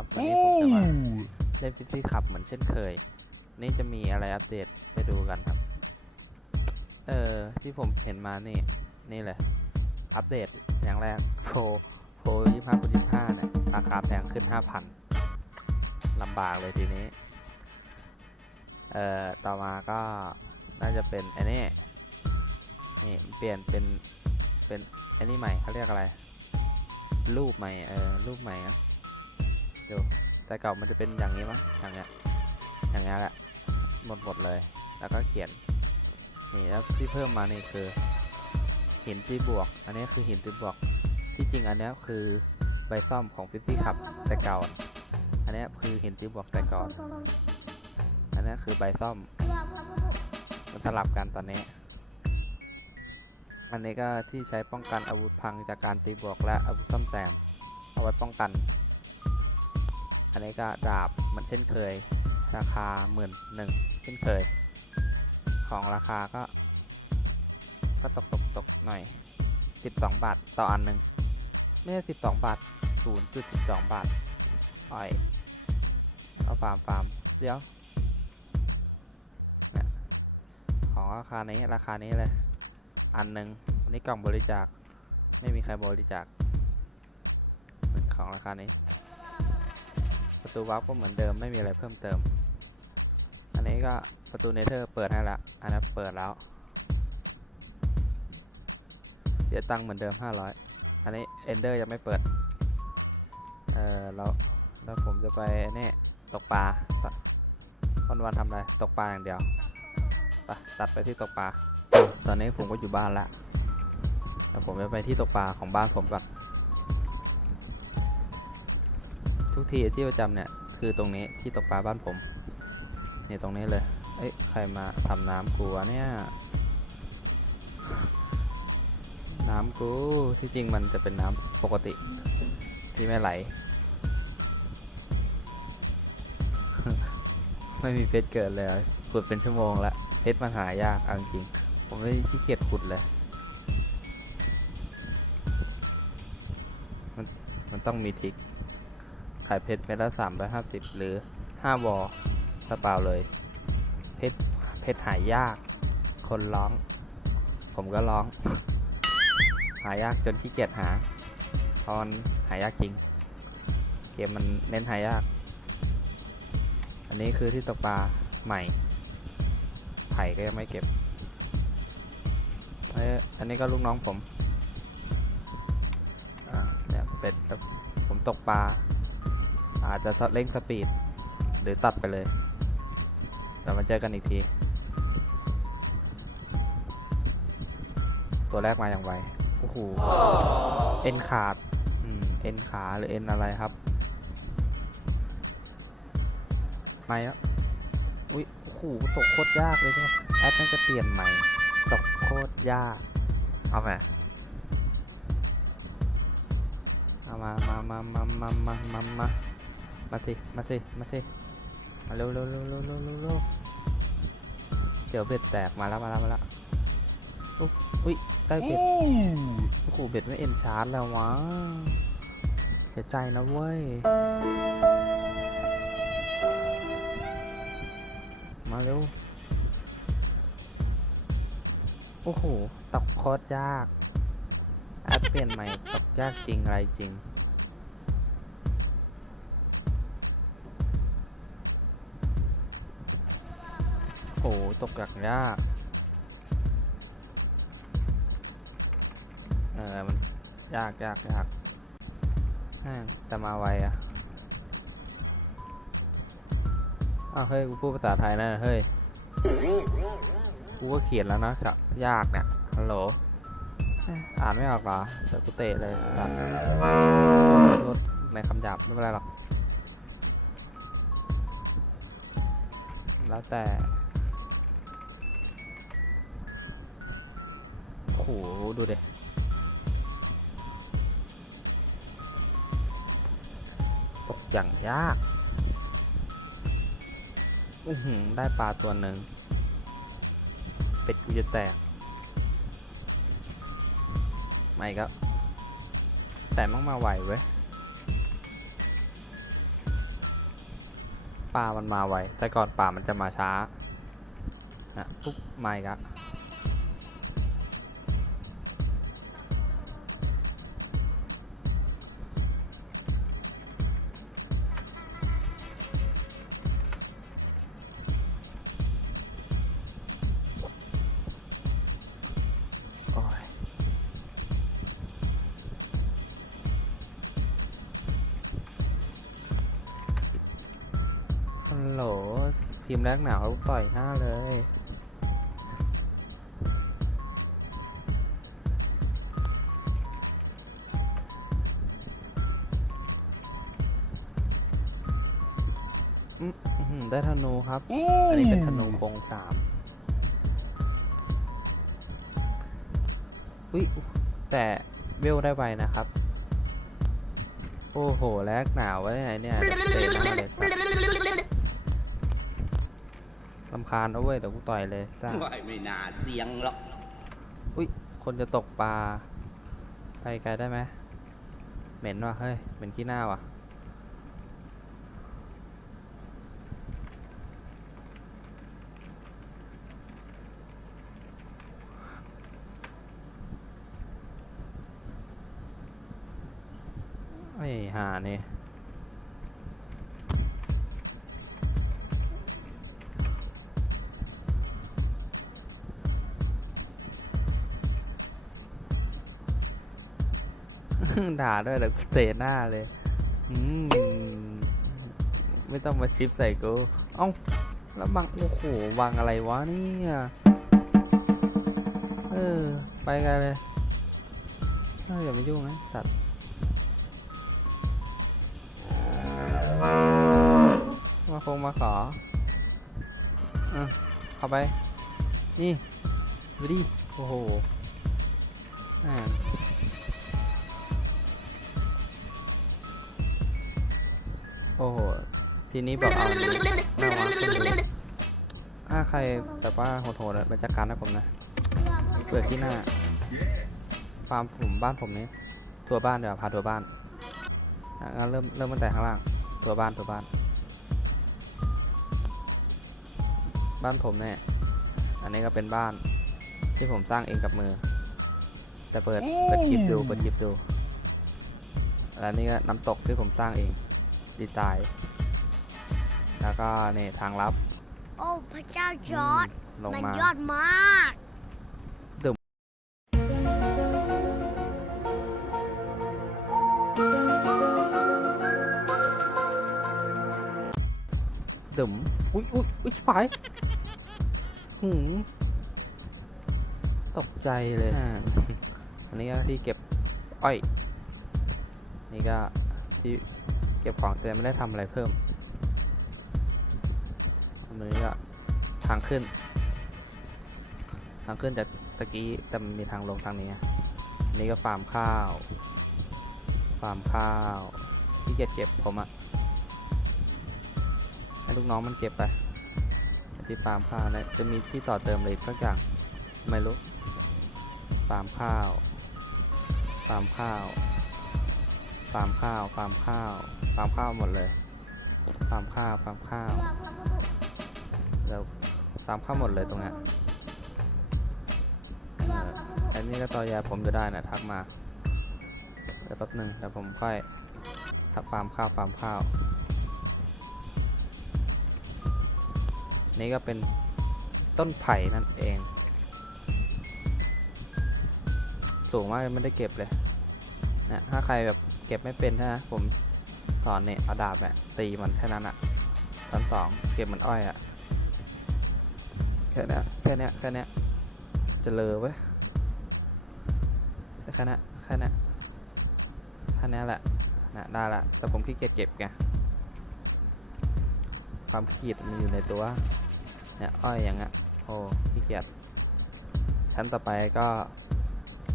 ครับ วันนี้ผมจะมาเล่นฟิซี่ขับเหมือนเช่นเคย นี่จะมีอะไรอัปเดตไปดูกันครับ เออที่ผมเห็นมานี่ นี่เลย อัปเดตอย่างแรกโฟโฟยี่ห้ายี่ห้าเนี่ยราคาแพงขึ้นห้าพันลำบากเลยทีนี้ เอ่อ ต่อมาก็น่าจะเป็นไอ้นี่นี่เปลี่ยนเป็นเป็นไอ้นี่ใหม่เขาเรียกอะไร รูปใหม่ เออรูปใหม่นะ ดูแต่เก่ามันจะเป็นอย่างนี้มั้งอย่างเงี้ยอย่างเงี้ยแหละหมดหมดเลย แล้วก็เขียนนี่แล้วที่เพิ่มมานี่คือหินตีบวก อันนี้คือหินตีบวก ที่จริงอันนี้คือใบซ่อมของฟิสซี่ขับแต่เก่าอันนี้คือหินตีบวกแต่ก่อนอันนี้คือใบซ่อมมันสลับกันตอนนี้ อันนี้ก็ที่ใช้ป้องกันอาวุธพังจากการตีบวกและอาวุธซ่อมแซมเอาไว้ป้องกัน อันนี้ก็ดาบเหมันเช่นเคย ราคาหมื่นหนึ่งเช่นเคย ของราคาก็ ก็ตกตกตกหน่อย 12 บาทต่ออันหนึ่งไม่ใช่12 บาท 0.12 บาทอ่อยเอาฟาร์มฟาร์มเดี๋ยวของราคานี้ราคานี้เลยอันหนึ่งอันนี้กล่องบริจาค ไม่มีใครบริจาคของราคานี้ ประตูวาร์ปก็เหมือนเดิมไม่มีอะไรเพิ่มเติม อันนี้ก็ประตูเนเธอร์เปิดให้ละอันนั้นเปิดแล้วเสียตังค์เหมือนเดิม 500 อันนี้เอนเดอร์ยังไม่เปิด เออเราแล้วผมจะไปนี่ตกปลาวันวันทำอะไร ตกปลาอย่างเดียวไปตัดไปที่ตกปลา ตอนนี้ผมก็อยู่บ้านละแล้วผมจะไปที่ตกปลาของบ้านผมก่อน ทุกทีที่ประจำเนี่ย คือตรงนี้ที่ตกปลาบ้านผมเนี่ยตรงนี้เลย เอ้ยใครมาทำน้ำกูวะเนี่ย น้ำกูที่จริงมันจะเป็นน้ำปกติที่ไม่ไหล ไม่มีเพชรเกิดเลยขุดเป็นชั่วโมงละเพชรมันหายากอจริง ผมไม่ขี้เกียจขุดเลยมันมันต้องมีทิก ขายเพชรเม็ดละสามร้อยห้าสิบหรือห้าวอสเปล่าเลย เพชรเพชรหายาก คนร้อง ผมก็ร้อง หายากจนขี้เกียจหาเพราะมันหายากจริง เกมมันเน้นหายาก อันนี้คือที่ตกปลาใหม่ไผ่ก็ยังไม่เก็บ อันนี้ก็ลูกน้องผม อ่าเนี่ยเป็ดผมตกปลา อาจจะเร่งสปีด หรือตัดไปเลยเดี๋ยวมาเจอกันอีกที ตัวแรกมาอย่างไวโอ้โหเอ็นขาดเอ็นขาหรือเอ็นอะไรครับไม่แล้วอุ้ยโอ้โหตกโคตรยากเลยใช่ไหมแอดน่าจะเปลี่ยนใหม่ตกโคตรยาก เอาไหมเอามามามามามามามา มามาสิ มาสิ มาสิ มาเร็วเร็วเร็วเร็วเร็วเร็วเร็วเดี๋ยวเบ็ดแตกมาแล้วมาแล้วมาแล้วอุ๊ยอุ้ยได้เบ็ดโอ้โหเบ็ดไม่เอ็นชาร์จแล้ววะเสียใจนะเว้ย มาเร็ว โอ้โหตกโคตรยากแอดเปลี่ยนใหม่ตกยากจริงอะไรจริง โอ้โห ตกยากยาก เออ มัน ยากยากยากแม่งแต่มาไวอะอ้าว เฮ้ย กูพูดภาษาไทยนะ เฮ้ย กูก็เขียนแล้วนะครับยากเนี่ย ฮัลโหล อ่านไม่ออกหรอเดี๋ยวกูเตะเลยตัดในคำหยาบไม่เป็นไรหรอก แล้วแต่ ดูเด็ตกอย่างยาก อือหือ ได้ปลาตัวหนึ่ง เป็ดกูจะแตก ไม่ก็แต่มั่งมาไหวเว้ย ปลามันมาไว แต่ก่อนปลามันจะมาช้า นะปุ๊บไมาอีก โหลทีมแรกหนาวต่อยหน้าเลยอืมอื้อหือได้ธนูครับ อันนี้เป็นธนูโครงสามอุ้ยแต่เวลได้ไวนะครับ โอ้โห แลกหนาวไว้ไหนเนี่ยเดี๋ยวเตะหน้าเลยสัส ลำคาญนะเว้ยเดี๋ยวกูต่อยเลยซ่าไม่ไม่น่าเสียงหรอกอุ้ยคนจะตกปลาไปไกลได้ไหมเหม็นว่ะเฮ้ยเหม็นขี้หน้าว่ะไอ้ห่านี่ ด่าด้วยเดี๋ยวกูเตะหน้าเลยอืมไม่ต้องมาชิปใส่กูเอ้าแล้วบังโอ้โหวางอะไรวะเนี่ยเออไปกันเลยอย่ามายุ่งนะสัตว์มาคงมาขออะเข้าไป นี่ดูดิโอ้โหอ่า ทีนี้แบบเอานี้ไม่เอามาขึ้นดูถ้าใครแบบว่าโหดๆอะมันจะการนะผมนะเปิดที่หน้าฟาร์มผมบ้านผมนี้ทัวร์บ้านเดี๋ยวพาทัวร์บ้านอะงั้นเริ่มเริ่มตั้งแต่ข้างล่างทัวร์บ้านทัวร์บ้าน บ้านผมเนี่ยอันนี้ก็เป็นบ้านที่ผมสร้างเองกับมือ จะเปิดเปิดคลิปดูเปิดคลิปดูแล้วนี่ก็น้ำตกที่ผมสร้างเองดีไซน์ แล้วก็นี่ทางลับ โอ้พระเจ้าจอร์ดลงมันมายอดมาก ดึ๋มอุ้ยอุ้ยอุ้ยชิบหายหืมตกใจเลยอ่าอันนี้ก็ที่เก็บอ้อย นี่ก็ที่เก็บของแต่ไม่ได้ทำอะไรเพิ่ม อันนี้ก็ทางขึ้น ทางขึ้นจากตะกี้แต่มันมีทางลงทางนี้นนี้ก็ฟาร์มข้าว ฟาร์มข้าวที่เก็บเก็บผมอะให้ลูกน้องมันเก็บไปที่ฟาร์มข้าวนะจะมีที่ต่อเติมอะไรอีกสักอย่างไม่รู้ฟาร์มข้าวฟาร์มข้าวฟาร์มข้าวฟาร์มข้าวฟาร์มข้าวหมดเลยฟาร์มข้าวฟาร์มข้าว แล้วฟาร์มข้าวหมดเลยตรงเนี้ยเอออันนี้ก็ต่อยาผมจะได้นะทักมาเดี๋ยวแป๊บหนึ่งเดี๋ยวผมค่อยทักฟาร์มข้าวฟาร์มข้าว นี่ก็เป็นต้นไผ่นั่นเอง สูงมากเลยไม่ได้เก็บเลยนะถ้าใครแบบเก็บไม่เป็นนะผมสอนเนี่ยเอาดาบเนี่ยตีมันแค่นั้นอะตอนสองเก็บมันอ้อยอะแค่นี้แค่นี้แค่นี้จะเลอเว้ยแค่นี้แค่นี้แค่นี้แหละนะได้ละ แต่ผมขี้เกียจเก็บไงความขี้เกียจมันอยู่ในตัวเนี่ยอ้อยอย่างเงี้ยโอ้ขี้เกียจชั้นต่อไปก็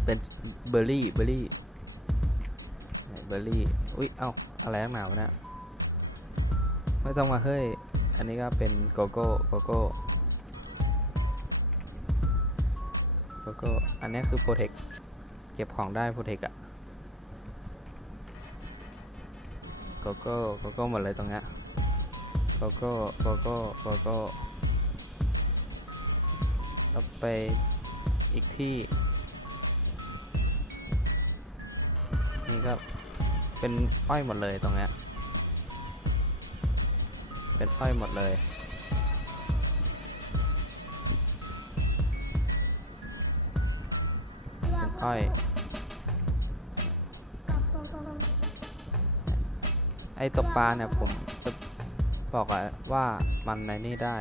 เป็นเบอร์รี่เบอร์รี่เบอร์รี่อุ้ยเอ้าอะไรข้างหนาวเนี่ยไม่ต้องมาเฮ้ย อันนี้ก็เป็นโกโก้โกโก้ โกโก้อันนี้คือโปรเทคเก็บของได้โปรเทคอะโกโก้โกโก้หมดเลยตรงเนี้ยโกโก้โกโก้โกโก้แล้วไปอีกที่ นี่ก็เป็นอ้อยหมดเลยตรงเนี้ยเป็นอ้อยหมดเลย อ้อย ไอ้ตกปลาเนี่ยผมจะบอกอะว่ามันในนี่ได้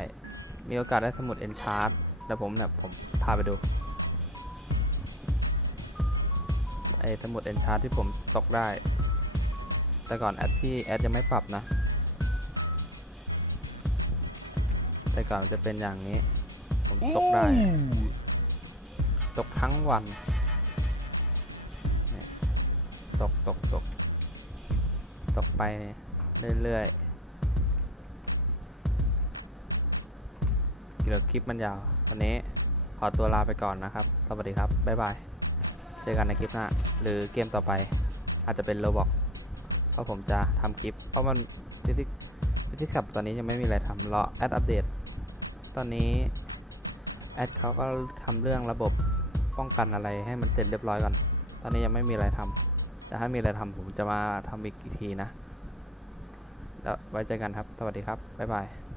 มีโอกาสได้สมุดเอนชาร์ตแต่ผมเนี่ยผมพาไปดู ไอ้สมุดเอนชาร์ตที่ผมตกได้ แต่ก่อนแอดที่แอดยังไม่ปรับนะ แต่ก่อนจะเป็นอย่างนี้ ผมตกได้ ตกทั้งวัน ตกตกตกไปเรื่อยๆเดี๋ยวคลิปมันยาว วันนี้ขอตัวลาไปก่อนนะครับ สวัสดีครับ บ๊ายบาย เจอกันในคลิปหน้า หรือเกมต่อไป อาจจะเป็นโรบอกเพราะผมจะทำคลิป เพราะมันฟิสิกฟิสิกขับตอนนี้ยังไม่มีอะไรทำรอแอดอัปเดต ตอนนี้แอดเขาก็ทำเรื่องระบบป้องกันอะไรให้มันเสร็จเรียบร้อยก่อน ตอนนี้ยังไม่มีอะไรทำ แต่ถ้ามีอะไรทำผมจะมาทำอีกทีนะ แล้วไว้เจอกันครับ สวัสดีครับ บ๊ายบาย